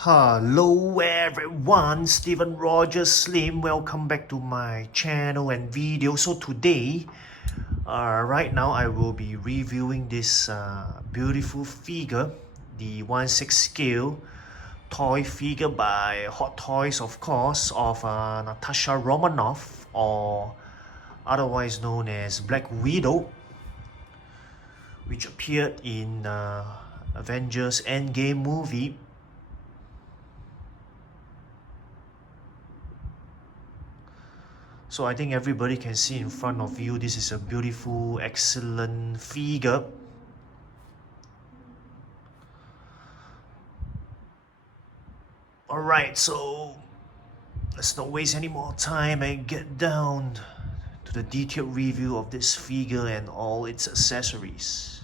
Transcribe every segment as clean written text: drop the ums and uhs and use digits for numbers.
Hello everyone, Steven Rogers Slim. Welcome back to my channel and video. So today, right now I will be reviewing this beautiful figure, the 1/6 scale toy figure by Hot Toys, of course, of Natasha Romanoff, or otherwise known as Black Widow, which appeared in Avengers Endgame movie. So I think everybody can see in front of you, this is a beautiful, excellent figure. Alright, so let's not waste any more time and get down to the detailed review of this figure and all its accessories.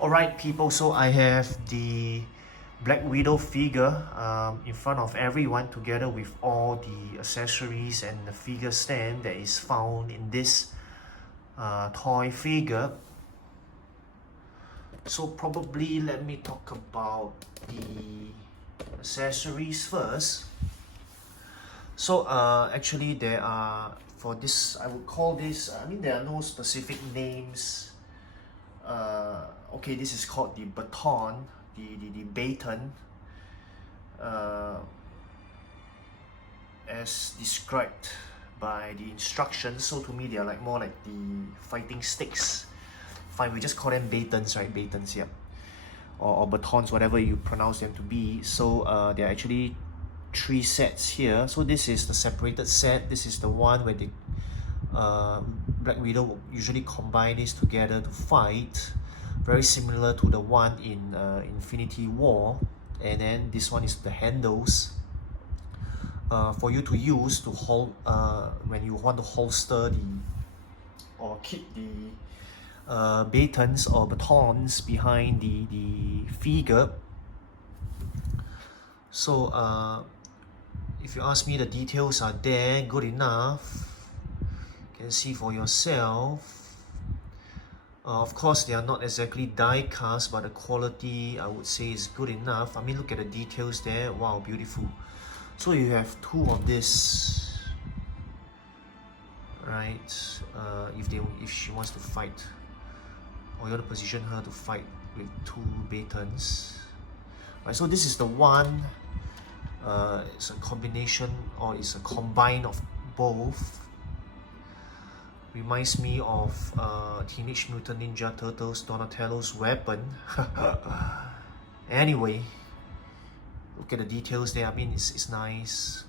Alright people, so I have the Black Widow figure in front of everyone, together with all the accessories and the figure stand that is found in this toy figure. So probably let me talk about the accessories first. So actually there are, for this, I would call this, there are no specific names. Okay, this is called the baton, the baton, as described by the instructions. So to me, they are like more like the fighting sticks. Fine, we just call them batons, right? Batons, yeah, or batons, whatever you pronounce them to be. So there are actually 3 sets here. So this is the separated set. This is the one where the Black Widow usually combine these together to fight, very similar to the one in Infinity War. And then this one is the handles for you to use to hold when you want to holster the or keep the batons or batons behind the figure. So if you ask me, the details are there, good enough. You can see for yourself. Of course, they are not exactly die cast, but the quality, I would say, is good enough. I mean, look at the details there. Wow, beautiful. So you have 2 of this, right? If she wants to fight, or you want to position her to fight with 2 batons, right? So this is the one. It's a combination, or it's a combine of both. Reminds me of Teenage Mutant Ninja Turtles Donatello's weapon. Anyway, look at the details there. I mean, it's nice.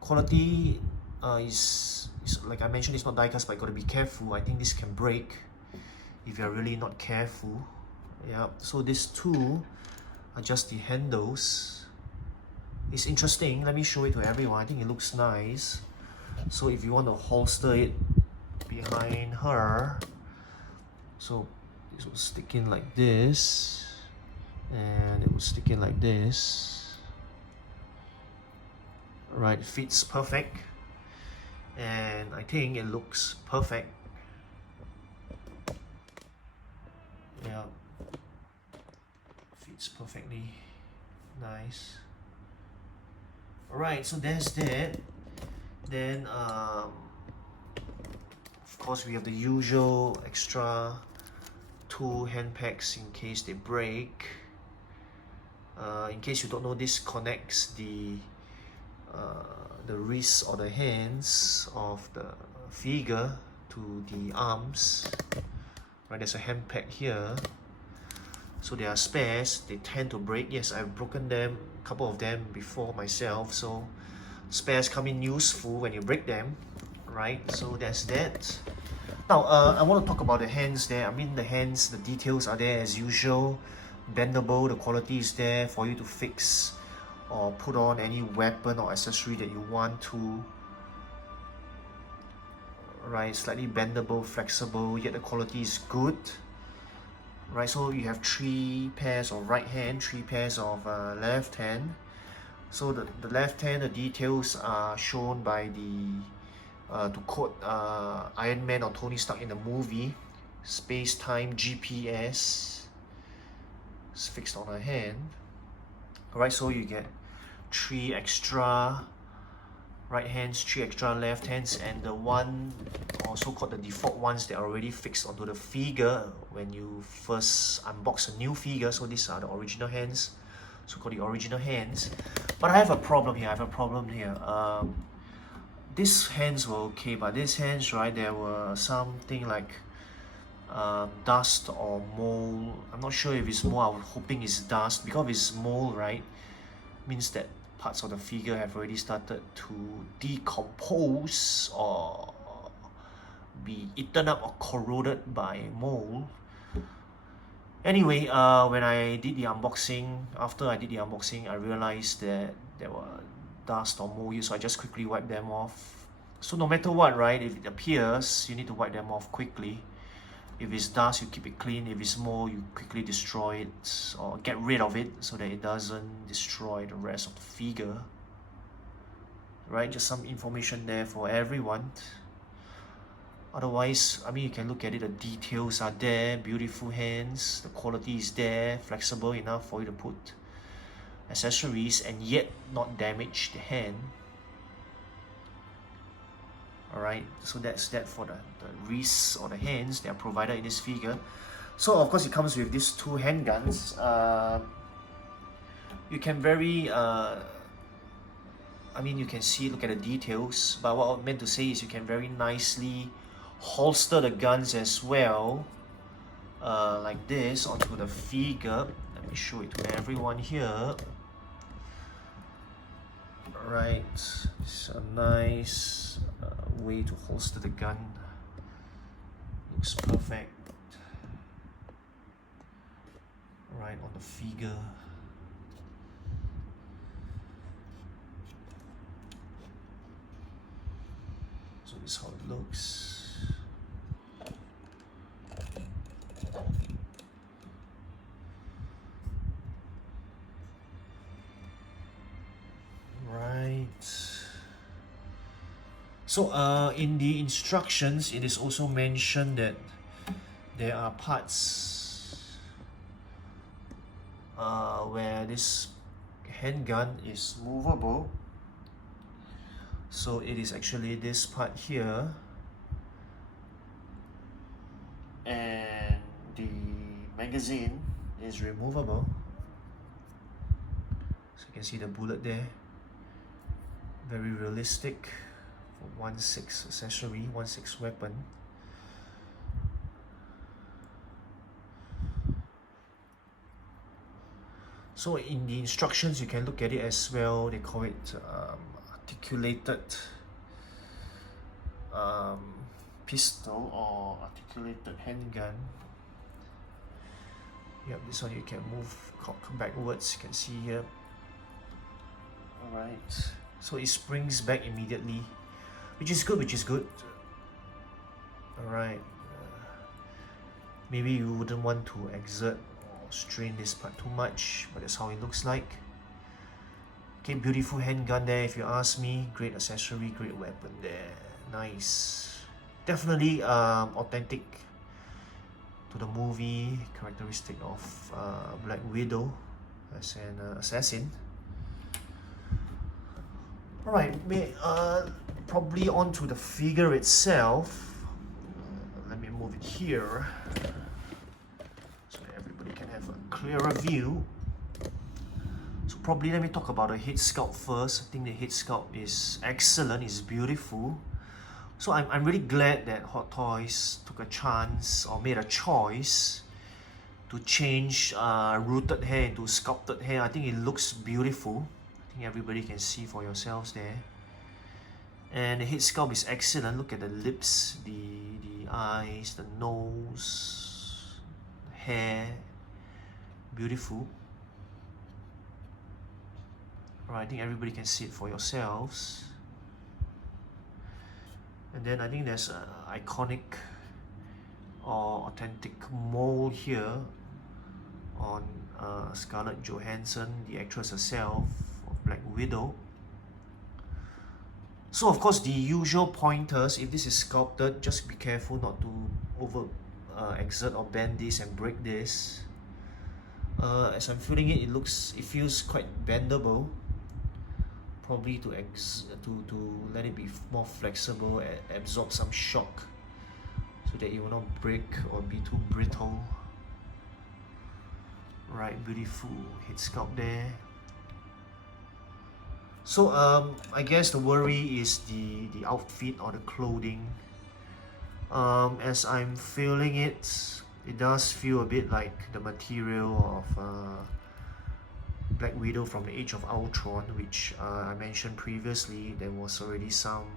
Quality is like I mentioned, it's not die cast, but you gotta be careful. I think this can break if you're really not careful. Yeah. So these 2 are just the handles. It's interesting. Let me show it to everyone. I think it looks nice. So if you want to holster it behind her, so this will stick in like this, and it will stick in like this, right? Fits perfect, and I think it looks perfect. Yeah, fits perfectly nice. Alright, so there's that. Then of course, we have the usual extra 2 hand packs in case they break. In case you don't know, this connects the wrists or the hands of the figure to the arms. Right, there's a hand pack here. So there are spares. They tend to break. Yes, I've broken them, a couple of them before myself. So spares come in useful when you break them. Right, so that's that. Now I want to talk about the hands there. I mean, the hands, the details are there as usual. Bendable, the quality is there for you to fix or put on any weapon or accessory that you want to. Right, slightly bendable, flexible, yet the quality is good. Right, so you have 3 pairs of right hand, 3 pairs of left hand. So the left hand, the details are shown by the, to quote Iron Man or Tony Stark in the movie, space-time GPS is fixed on her hand. Alright, so you get 3 extra right hands, 3 extra left hands, and the one, also called the default ones, that are already fixed onto the figure when you first unbox a new figure. So these are the original hands, so called the original hands. But I have a problem here. These hands were okay, but these hands, right, there were something like dust or mold. I'm not sure if it's mold. I was hoping it's dust, because if it's mold, right, means that parts of the figure have already started to decompose or be eaten up or corroded by mold. Anyway, when I did the unboxing, after I did the unboxing, I realized that there were dust or mold, so I just quickly wiped them off. So no matter what, right, if it appears, you need to wipe them off quickly. If it's dust, you keep it clean. If it's mold, you quickly destroy it or get rid of it so that it doesn't destroy the rest of the figure. Right, just some information there for everyone. Otherwise, I mean, you can look at it, the details are there, beautiful hands, the quality is there, flexible enough for you to put accessories and yet not damage the hand. Alright, so that's that for the wrists or the hands that are provided in this figure. So of course it comes with these 2 handguns. You can I mean, you can see, look at the details, but what I meant to say is you can very nicely holster the guns as well, like this, onto the figure. Let me show it to everyone here. Right, it's a nice way to holster the gun. Looks perfect. Right on the figure. So this is how it looks. Right. So in the instructions, it is also mentioned that there are parts where this handgun is movable. So it is actually this part here, and the magazine is removable. So you can see the bullet there. Very realistic for 1.6 accessory, 1.6 weapon. So in the instructions, you can look at it as well. They call it articulated pistol or articulated handgun. Yep, this one you can move, come backwards, you can see here. Alright, so it springs back immediately, which is good. Alright, maybe you wouldn't want to exert or strain this part too much, but that's how it looks like. Okay, beautiful handgun there if you ask me. Great accessory, great weapon there. Nice. Definitely authentic to the movie, characteristic of Black Widow as an assassin. Alright, probably onto the figure itself. Let me move it here so that everybody can have a clearer view. So probably let me talk about the head sculpt first. I think the head sculpt is excellent, it's beautiful. So I'm really glad that Hot Toys took a chance or made a choice to change rooted hair into sculpted hair. I think it looks beautiful. I think everybody can see for yourselves there. And the head sculpt is excellent. Look at the lips, the eyes, the nose, the hair. Beautiful. Alright, I think everybody can see it for yourselves. And then I think there's an iconic or authentic mold here on Scarlett Johansson, the actress herself, of Black Widow. So of course the usual pointers, if this is sculpted, just be careful not to over exert or bend this and break this. As I'm feeling it, it feels quite bendable. Probably to let it be more flexible and absorb some shock, so that it will not break or be too brittle. Right, beautiful head sculpt there. So I guess the worry is the outfit or the clothing. As I'm feeling it, it does feel a bit like the material of Black Widow from the Age of Ultron, which I mentioned previously. There was already some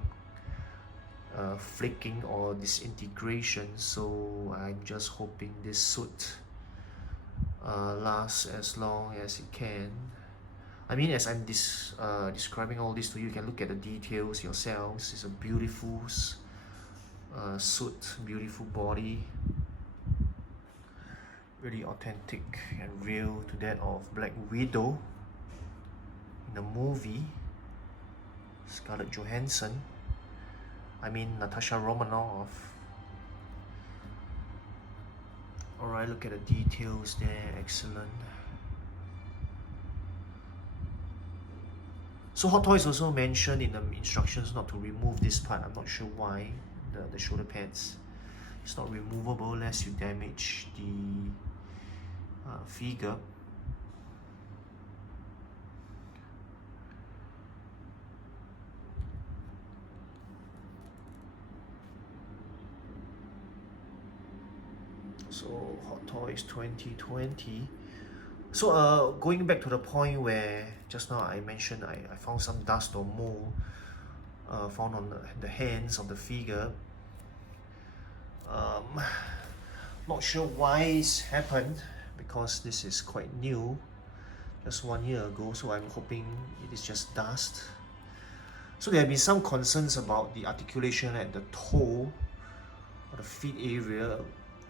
flicking or disintegration, so I'm just hoping this suit lasts as long as it can. I mean, as I'm describing all this to you, you can look at the details yourselves. It's a beautiful suit, beautiful body, really authentic and real to that of Black Widow in the movie. Scarlett Johansson, I mean Natasha Romanoff. Alright, look at the details there, excellent. So Hot Toys also mentioned in the instructions not to remove this part. I'm not sure why, the shoulder pads. It's not removable lest you damage the figure. So Hot Toys 2020. So going back to the point where just now I mentioned I found some dust or mold found on the hands of the figure. Not sure why it's happened, because this is quite new, just 1 year ago, so I'm hoping it is just dust. So there have been some concerns about the articulation at the toe or the feet area.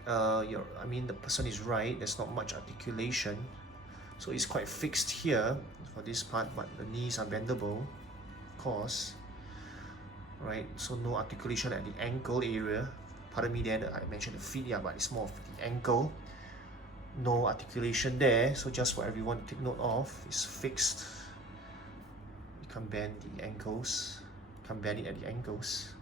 I mean, the person is right, there's not much articulation, so it's quite fixed here for this part, but the knees are bendable, of course, right? So no articulation at the ankle area. Pardon me there, I mentioned the feet, yeah, but it's more of the ankle. No articulation there, so just for everyone to take note of, it's fixed. You can't bend the ankles, can't bend it at the ankles.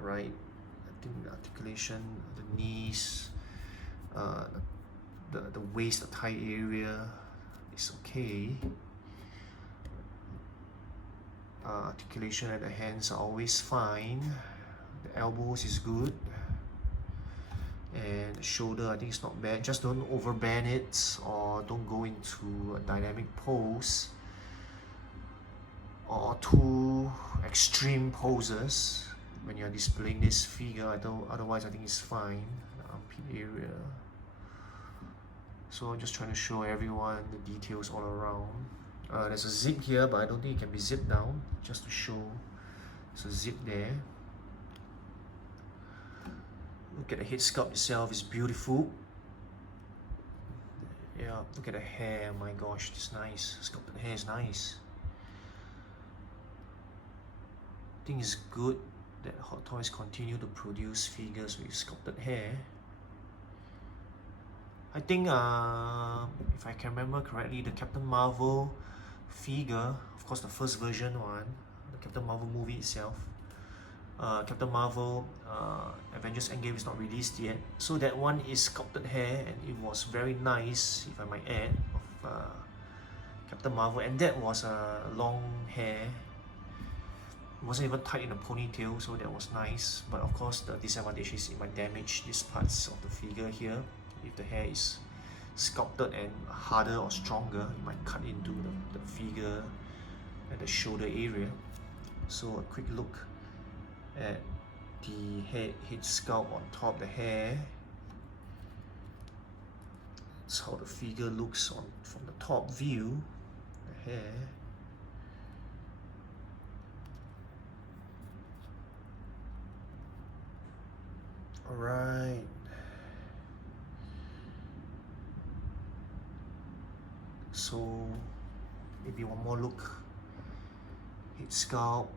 Right, I think the articulation, the knees, the waist, the thigh area is okay. Articulation at the hands are always fine. The elbows is good, and the shoulder I think it's not bad. Just don't overbend it, or don't go into a dynamic pose or too extreme poses when you're displaying this figure. Otherwise I think it's fine. The armpit area. So I'm just trying to show everyone the details all around. There's a zip here, but I don't think it can be zipped down, just to show there's a zip there. Look at the head sculpt itself, it's beautiful. Yeah, look at the hair, my gosh, it's nice. Sculpted hair is nice. I think it's good that Hot Toys continue to produce figures with sculpted hair. I think, if I can remember correctly, the Captain Marvel figure, of course the first version one, the Captain Marvel movie itself, Captain Marvel Avengers Endgame is not released yet, so that one is sculpted hair, and it was very nice, if I might add, of Captain Marvel, and that was long hair. It wasn't even tied in a ponytail, so that was nice. But of course the disadvantage is it might damage these parts of the figure here. If the hair is sculpted and harder or stronger, it might cut into the figure at the shoulder area. So a quick look at the head sculpt on top of the hair. That's how the figure looks from the top view, the hair. Alright. So Maybe one more look. Head sculpt.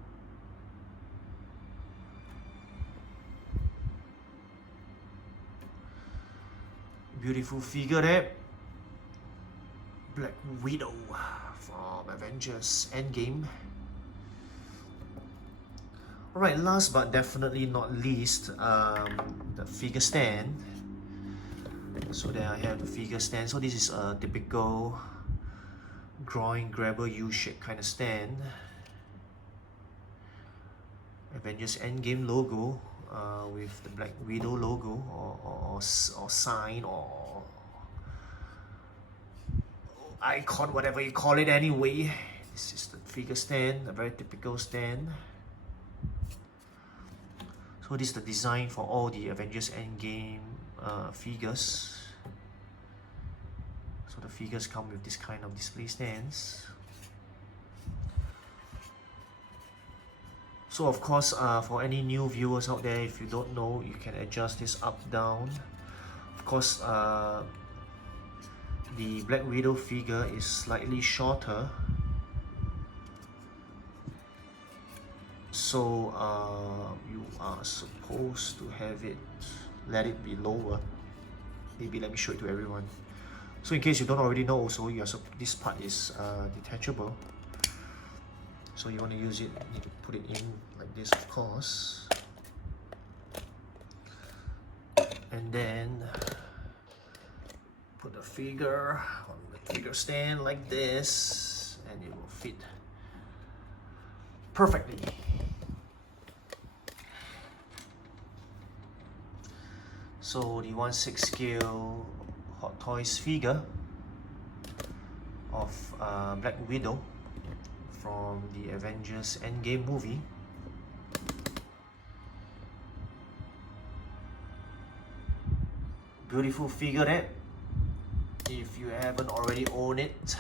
Beautiful figure there. Black Widow from Avengers Endgame. Alright, last but definitely not least, the figure stand. So there I have the figure stand. So this is a typical groin grabber U-shape kind of stand. Avengers Endgame logo with the Black Widow logo or sign or icon, whatever you call it anyway. This is the figure stand, a very typical stand. So this is the design for all the Avengers Endgame figures. So the figures come with this kind of display stands. So of course, for any new viewers out there, if you don't know, you can adjust this up, down. Of course, the Black Widow figure is slightly shorter. So you are supposed to have it, let it be lower. Maybe let me show it to everyone. So in case you don't already know also, this part is detachable. So you want to use it, you need to put it in like this, of course. And then put the figure on the figure stand like this, and it will fit perfectly. So the 1/6 scale Hot Toys figure of Black Widow from the Avengers Endgame movie. Beautiful figure there. If you haven't already owned it,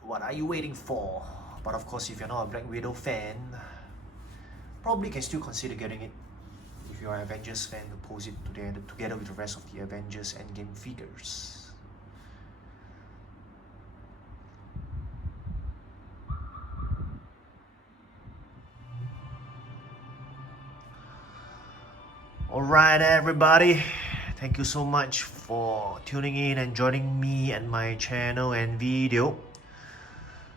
what are you waiting for? But of course, if you're not a Black Widow fan, probably can still consider getting it. If you're an Avengers fan, to pose it together with the rest of the Avengers Endgame figures. Alright everybody, thank you so much for tuning in and joining me and my channel and video.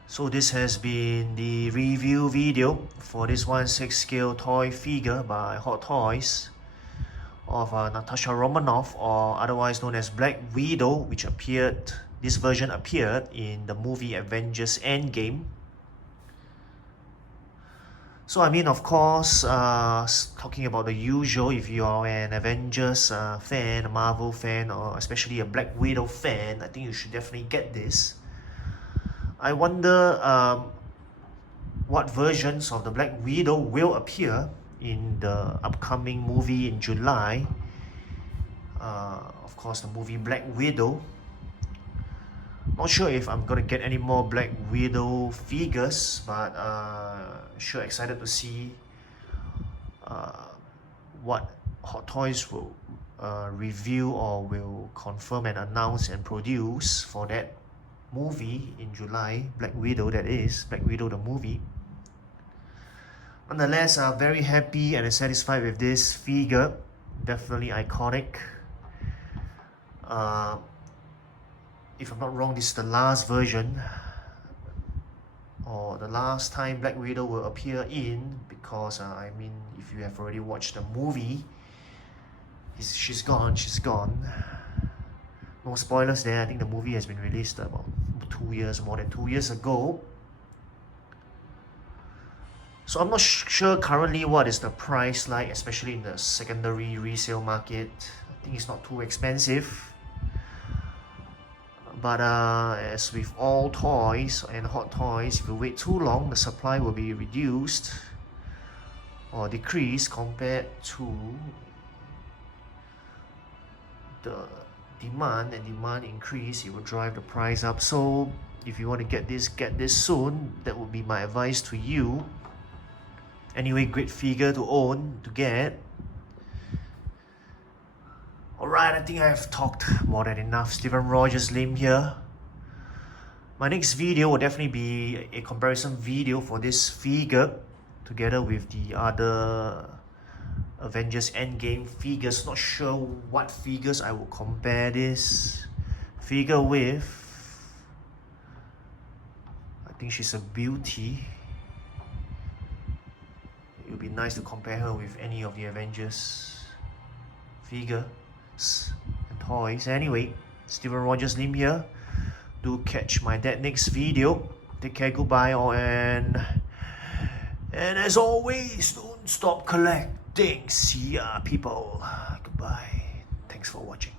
So this has been the review video for this 1/6 scale toy figure by Hot Toys of Natasha Romanoff, or otherwise known as Black Widow, which this version appeared in the movie Avengers Endgame. So I mean, of course, talking about the usual, if you are an Avengers fan, a Marvel fan, or especially a Black Widow fan, I think you should definitely get this. I wonder what versions of the Black Widow will appear in the upcoming movie in July. Of course, the movie Black Widow. Not sure if I'm gonna get any more Black Widow figures, but sure excited to see what Hot Toys will review or will confirm and announce and produce for that movie in July. Black Widow, that is, Black Widow the movie. Nonetheless, I'm very happy and satisfied with this figure. Definitely iconic. If I'm not wrong, this is the last version, or the last time Black Widow will appear in, because I mean, if you have already watched the movie, she's gone. No spoilers there. I think the movie has been released about more than 2 years ago. So I'm not sure currently what is the price like, especially in the secondary resale market. I think it's not too expensive. But as with all toys and Hot Toys, if you wait too long, the supply will be reduced or decreased compared to the demand, and demand increase, it will drive the price up. So if you want to get this soon. That would be my advice to you. Anyway, great figure to own, to get. Alright, I think I've talked more than enough. Steven Rogers Lim here. My next video will definitely be a comparison video for this figure together with the other Avengers Endgame figures. Not sure what figures I will compare this figure with. I think she's a beauty. It would be nice to compare her with any of the Avengers figures and toys. Anyway, Steven Rogers Lim here. Do catch my next video. Take care, goodbye, and as always, don't stop collecting. See ya, people. Goodbye. Thanks for watching.